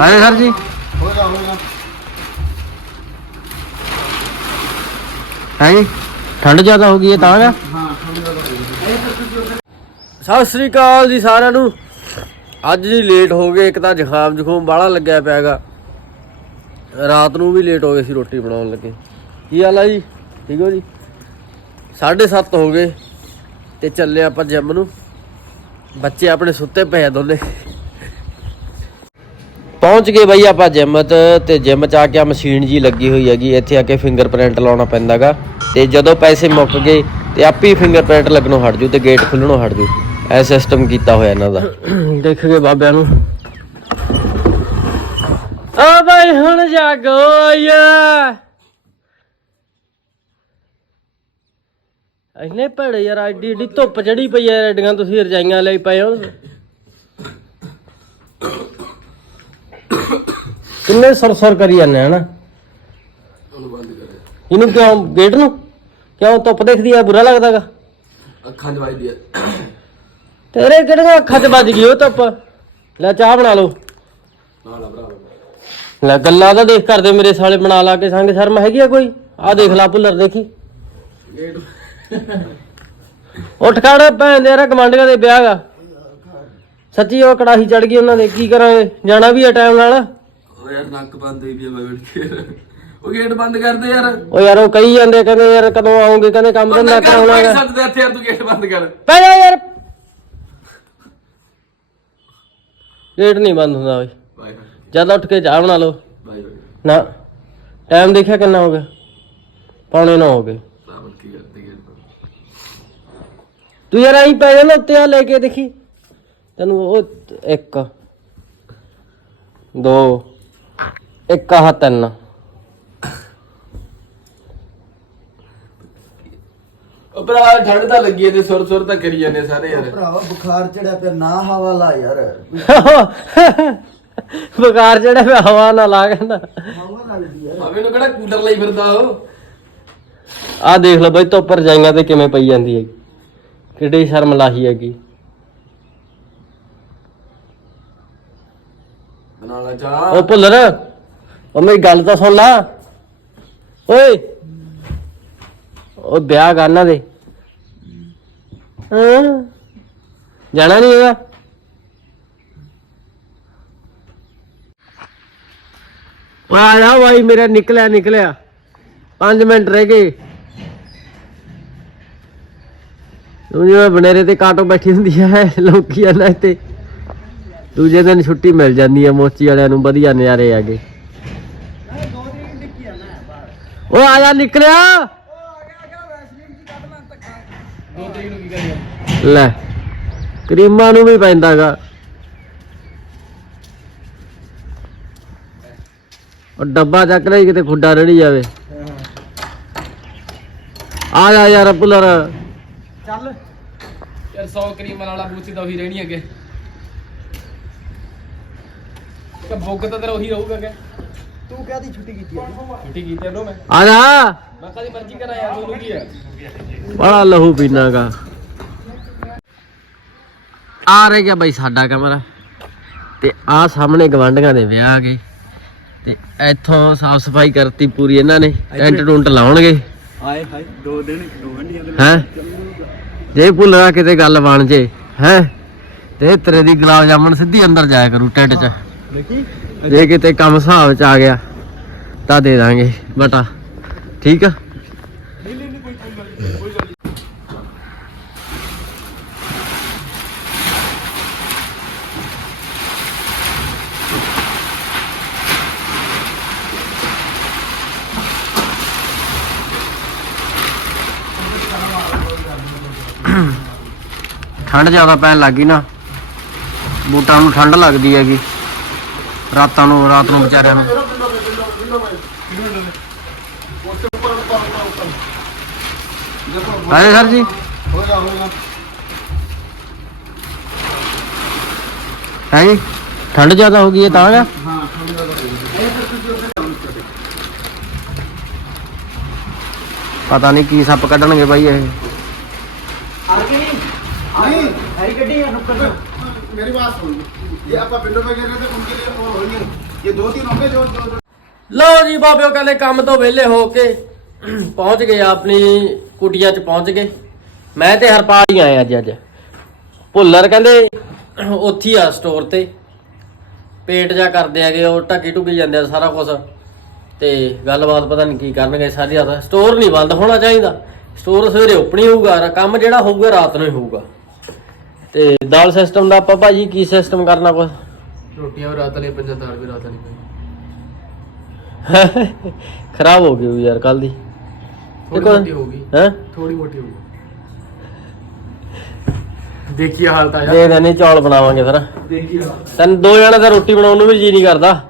ਹਾਂ ਸਰ ਜੀ। ਹੋਏਗਾ ਹੋਏਗਾ ਹੈ ਜੀ? ਠੰਡ ਜ਼ਿਆਦਾ ਹੋ ਗਈ ਹੈ ਤਾਂ ਆ ਸਤਿ ਸ੍ਰੀ ਅਕਾਲ ਜੀ ਸਾਰਿਆਂ ਨੂੰ। ਅੱਜ ਜੀ ਲੇਟ ਹੋ ਗਏ ਇੱਕ ਤਾਂ ਜ਼ੁਕਾਮ ਜ਼ੁਖੂਮ ਬਾਹਲਾ ਲੱਗਿਆ ਪਿਆਗਾ। ਰਾਤ ਨੂੰ ਵੀ ਲੇਟ ਹੋ ਗਏ ਸੀ ਰੋਟੀ ਬਣਾਉਣ ਲੱਗੇ। ਕੀ ਹਾਲ ਆ ਜੀ? ਠੀਕ ਹੋ ਜੀ? 7:30 ਹੋ ਗਏ ਤੇ ਚੱਲੇ ਆਪਾਂ ਜਿਮ ਨੂੰ। ਬੱਚੇ ਆਪਣੇ ਸੁੱਤੇ ਪਏ ਆ ਦੋਨੇ ਪਹੁੰਚ ਗਏ ਬਈ ਆਪਾਂ ਜਿਮ ਤੇ ਜਿਮ ਚ ਆ ਕੇ ਮਸ਼ੀਨ ਜੀ ਲੱਗੀ ਹੋਈ ਹੈਗੀ, ਇੱਥੇ ਆ ਕੇ ਫਿੰਗਰਪ੍ਰਿੰਟ ਲਾਉਣਾ ਪੈਂਦਾਗਾ। ਤੇ ਜਦੋਂ ਪੈਸੇ ਮੁੱਕ ਗਏ, ਤੇ ਆਪੇ ਹੀ ਫਿੰਗਰਪ੍ਰਿੰਟ ਲੱਗਣੋਂ ਹਟ ਜੂ ਤੇ ਗੇਟ ਖੁੱਲਣੋਂ ਹਟ ਜੂ। ਐ ਸਿਸਟਮ ਕੀਤਾ ਹੋਇਆ ਇਹਨਾਂ ਦਾ। ਦੇਖ ਗਏ ਬਾਬਿਆਂ ਨੂੰ। ਆ ਬਈ, ਹੁਣ ਜਾਗੋ ਆਇਆ ਇਹਨੇ ਭੜੇ ਯਾਰ ਐਡੀ ਐਡੀ ਧੁੱਪ ਚੜੀ ਪਈ ਐ ਐਡੀਆਂ ਤੁਸੀਂ ਰਜਾਈਆਂ ਲਈ ਪਏ ਹੋ। ਕਿੰਨੇ ਸਰਸਰ ਕਰੀ ਜਾਂਦੇ ਹਨਾ? ਇਹਨੂੰ ਕਿਉਂ ਗੇਟ ਨੂੰ? ਕਿਉਂ ਧੁੱਪ ਦਿਖਦੀ ਆ ਬੁਰਾ ਲੱਗਦਾਗਾ? ਅੱਖਾਂ ਜਵਾਈ ਦੀ ਤੇਰੇ ਕਿਹੜੀਆਂ ਅੱਖਾਂ 'ਚ ਵੱਜ ਗਈ ਉਹ ਧੁੱਪ? ਲੈ ਚਾਹ ਬਣਾ ਲਓ। ਲੈ ਗੱਲਾਂ ਤਾਂ ਦੇਖ ਕਰਦੇ ਮੇਰੇ ਸਾਲੇ ਬਣਾ ਲਾ ਕੇ ਸੰਗ ਸ਼ਰਮ ਹੈਗੀ ਆ ਕੋਈ? ਆ ਦੇਖ ਲਾ ਭੁੱਲਰ ਦੇਖੀ। ਗੇਟ ਉੱਠ ਖੜ ਭੈਣ ਦੇ ਰਾ ਕਮਾਂਡੀਆਂ ਦੇ ਵਿਆਹ ਗਾ ਸੱਚੀ ਉਹ ਕੜਾਹੀ ਚੜ ਗਈ ਉਹਨਾਂ ਦੇ ਕੀ ਕਰਾਂਗੇ? ਜਾਣਾ ਵੀ ਆ ਟਾਈਮ ਨਾਲ? ਓ ਯਾਰ ਨੱਕ ਬੰਦ ਹੋਈ ਵੀ ਆ ਕੇ। ਉਹ ਗੇਟ ਬੰਦ ਕਰ ਦੇ ਯਾਰ। ਉਹ ਯਾਰ ਉਹ ਕਹੀ ਜਾਂਦੇ ਕਹਿੰਦੇ ਯਾਰ ਕਦੋਂ ਆਉਂਗੇ ਕਹਿੰਦੇ ਕੰਮ ਧੰਦਾ ਕਰਾਉਣਾ ਕਰ ਹੈਗਾ। ਸਕਦੇ ਇੱਥੇ ਯਾਰ ਤੂੰ ਗੇਟ ਬੰਦ ਕਰ। ਪੈ ਜਾ ਯਾਰ ਗੇਟ ਨਹੀਂ ਬੰਦ ਹੁੰਦਾ ਓਏ। ਬਾਏ ਜਦ ਉੱਠ ਕੇ ਚਾਹ ਬਣਾ ਲਓ। ਨਾ ਟਾਈਮ ਦੇਖਿਆ ਕਿੰਨਾ ਹੋ ਗਿਆ? ਪੌਣੇ ਨੌ ਹੋ ਗਏ ਸਾਬਲ ਕੀ ਕਰਦੇ ਗੇਟ ਬੰਦ ਤੂੰ ਯਾਰ ਆਈ ਪੈ ਜਾਣਾ ਉੱਤੇ ਆ ਲੈ ਕੇ ਦੇਖੀ। ਤੈਨੂੰ ਉਹ ਇੱਕ ਦੋ ਇੱਕ ਆਹ ਤਿੰਨ। ਉਹ ਭਰਾ ਠੰਡ ਤਾਂ ਲੱਗੀ ਐ ਤੇ ਸੁਰ ਸੁਰ ਤਾਂ ਕਰੀ ਜਾਂਦੇ ਸਾਰੇ ਯਾਰ। ਭਰਾਵਾ ਬੁਖਾਰ ਚੜਿਆ ਪਿਆ ਨਾ ਹਵਾ ਲਾ ਯਾਰ। ਬੁਖਾਰ ਜਿਹੜਾ ਪਿਆ ਹਵਾ ਨਾ ਲਾ ਕਹਿੰਦਾ। ਹਵਾ ਲੱਗਦੀ ਯਾਰ। ਭਾਵੇਂ ਨੂੰ ਕਿਹੜਾ ਕੂਲਰ ਲਈ ਫਿਰਦਾ ਉਹ। ਆਹ ਦੇਖ ਲਓ ਬਈ ਧੁੱਪ ਰਜਾਈਆਂ ਤੇ ਕਿਵੇਂ ਪਈ ਜਾਂਦੀ ਹੈ ਕਿੱਡੀ ਸ਼ਰਮ ਲਾਹੀ ਹੈਗੀ। ਬਣਾ ਲਾ ਚਾਹ ਉਹ ਭੁੱਲਰ ਉਹ ਮੇਰੀ ਗੱਲ ਤਾਂ ਸੁਣ ਲਾ। ਓਏ ਉਹ ਵਿਆਹ ਕਰਨਾ ਦੇ। ਹਾਂ। ਜਾਣਾ ਨਹੀਂ ਹੈਗਾ। ਓਏ ਆ ਜਾ ਭਾਈ ਮੇਰਾ ਨਿਕਲਿਆ ਨਿਕਲਿਆ। 5 ਮਿੰਟ ਰਹਿ ਗਏ ਤੂੰ ਜਿਵੇਂ ਬਨੇਰੇ ਤੇ ਕਾਟੋ ਬੈਠੀ ਹੁੰਦੀ ਹੈ ਲੋਕੀ ਆ ਨਾ ਤੇ ਦੂਜੇ ਦਿਨ ਛੁੱਟੀ ਮਿਲ ਜਾਂਦੀ ਹੈ ਮੋਚੀ ਵਾਲਿਆਂ ਨੂੰ, ਵਧੀਆ ਨਜ਼ਾਰੇ ਆਗੇ ਉਹ ਆ ਜਾ, ਨਿਕਲਿਆ। ਲੈ, ਕਰੀਮਾਂ ਨੂੰ ਵੀ ਪੈਂਦਾਗਾ। ਉਹ ਡੱਬਾ ਚੱਕ ਲਈ ਕਿਤੇ ਖੁੱਡਾ ਰੜੀ ਜਾਵੇ। ਆ ਜਾ ਯਾਰ, ਪੁੱਲਰ। ਚੱਲ। ਯਾਰ 100 ਕਰੀਮ ਵਾਲਾ ਬੂਥੀ ਤਾਂ ਉਹੀ ਰਹਿਣੀ ਅੱਗੇ। ਕਿ ਬੁੱਕ ਤਾਂ ਤੇਰਾ ਉਹੀ ਰਹੂਗਾ ਕਿ ਤੂੰ ਕਾਹਦੀ ਛੁੱਟੀ ਕੀਤੀ ਆ? ਛੁੱਟੀ ਕੀਤੀ ਬ్రో ਮੈਂ। ਆ ਜਾ। ਮੈਂ ਕਦੀ ਮਰਜ਼ੀ ਕਰਾਂ ਯਾਰ ਤੁਹਾਨੂੰ ਕੀ ਹੈ ਬੜਾ ਲਹੂ ਪੀਣਾਗਾ ਆ ਰਹਿ ਗਿਆ ਬਾਈ ਸਾਡਾ ਕਮਰਾ। ਤੇ ਆ ਸਾਹਮਣੇ ਗਵਾਂਢੀਆਂ ਦੇ ਵਿਆਹ ਆ ਗਏ। ਤੇ ਇੱਥੋਂ ਸਾਫ਼ ਸਫ਼ਾਈ ਕਰਤੀ ਪੂਰੀ ਇਹਨਾਂ ਨੇ। ਟੈਂਟ ਟੁੰਟ ਲਾਉਣਗੇ। ਆਏ ਹਾਏ ਦੋ ਦਿਨ ਦੋ ਘੰਟੀਆਂ ਦੇ ਹੈ? ਜੇ ਭੁੱਲਣਾ ਕਿਤੇ ਗੱਲ ਬਣ ਜੇ ਹੈ? ਤੇ ਤੇਰੇ ਦੀ ਗੁਲਾਬ ਜਾਮਣ ਸਿੱਧੀ ਅੰਦਰ ਜਾਇਆ ਕਰੂ ਟੈਂਟ 'ਚ। ਜੇ ਕਿਤੇ ਕੰਮ ਹਿਸਾਬ 'ਚ ਆ ਗਿਆ ਤਾਂ ਦੇ ਦਾਂਗੇ ਬਟਾ। ਠੀਕ ਆ? ਠੰਡ ਜ਼ਿਆਦਾ ਪੈਣ ਲੱਗੀ ਨਾ, ਬੂਟਾਂ ਨੂੰ ਠੰਡ ਲੱਗਦੀ ਹੈਗੀ। ਰਾਤਾਂ ਨੂੰ, ਰਾਤ ਨੂੰ ਵਿਚਾਰਿਆਂ ਨੂੰ। ਆਏ ਸਰ ਜੀ। ਹੈ ਜੀ? ਠੰਡ ਜ਼ਿਆਦਾ ਹੋ ਗਈ ਹੈ ਤਾਂ ਆ ਪਤਾ ਨਹੀਂ ਕੀ ਸੱਪ ਕੱਢਣਗੇ ਬਾਈ ਇਹ। ਨਹੀਂ ਹੈ ਗੱਡੀ ਆ ਨੁੱਕਰ मेरी बात सुन ये आप विंडो पे गिर रहे थे उनके लिए फोन होंगे ये दो तीन होंगे जो जो जो ਲਓ ਜੀ ਬਾਬਿਓ ਕਹਿੰਦੇ ਕੰਮ ਤੋਂ ਵਿਹਲੇ ਹੋ ਕੇ ਪਹੁੰਚ ਗਏ ਆਪਣੀ ਕੁਟੀਆ ਚ ਪਹੁੰਚ ਗਏ ਮੈਂ ਤੇ ਹਰਪਾਲ ਹੀ ਆਏ ਅੱਜ ਅੱਜ ਭੁੱਲਰ ਕਹਿੰਦੇ ਉੱਥੇ ਹੀ ਆ ਸਟੋਰ ਤੇ ਪੇਟ ਜਾ ਕਰਦੇ ਹੈਗੇ ਉਹ ਢੱਕੀ ਢੁੱਕੀ ਜਾਂਦੇ ਆ ਸਾਰਾ ਕੁਝ ਤੇ ਗੱਲਬਾਤ ਪਤਾ ਨਹੀਂ ਕੀ ਕਰਨਗੇ ਸਾਰੀ ਰਾਤ ਸਟੋਰ ਨਹੀਂ ਬੰਦ ਹੋਣਾ ਚਾਹੀਦਾ ਸਟੋਰ ਸਵੇਰੇ ਓਪਨ ਹੀ ਹੋਊਗਾ ਕੰਮ ਜਿਹੜਾ ਹੋਊਗਾ ਰਾਤ ਨੂੰ ਹੀ ਹੋਊਗਾ ਤੇ ਦਾਲ ਸਿਸਟਮ ਦਾ ਆਪਾਂ ਭਾਜੀ ਕੀ ਸਿਸਟਮ ਕਰਨਾ ਕੁਛ? ਰੋਟੀਆਂ ਵੀ ਰਾਤ ਵਾਲੀਆਂ ਪੰਜਾਂ ਦਾਲ ਵੀ ਰਾਤ ਵਾਲੀ ਪਈ। ਖਰਾਬ ਹੋ ਗਈ ਹੋਈ ਯਾਰ ਕੱਲ ਦੀ। ਥੋੜੀ ਮੋਟੀ ਹੋ ਗਈ। ਹੈ? ਥੋੜੀ ਮੋਟੀ ਹੋ ਗਈ। ਦੇਖੀਏ ਹਾਲਤ ਆ ਦੇ ਦੇਣੇ ਚੌਲ ਬਣਾਵਾਂਗੇ ਫਿਰ। ਹਾਲਤ। ਤੈਨੂੰ ਦੋ ਜਣੇ ਤਾਂ ਰੋਟੀ ਬਣਾਉਣ ਨੂੰ ਵੀ ਜੀ ਨਹੀਂ ਕਰਦਾ।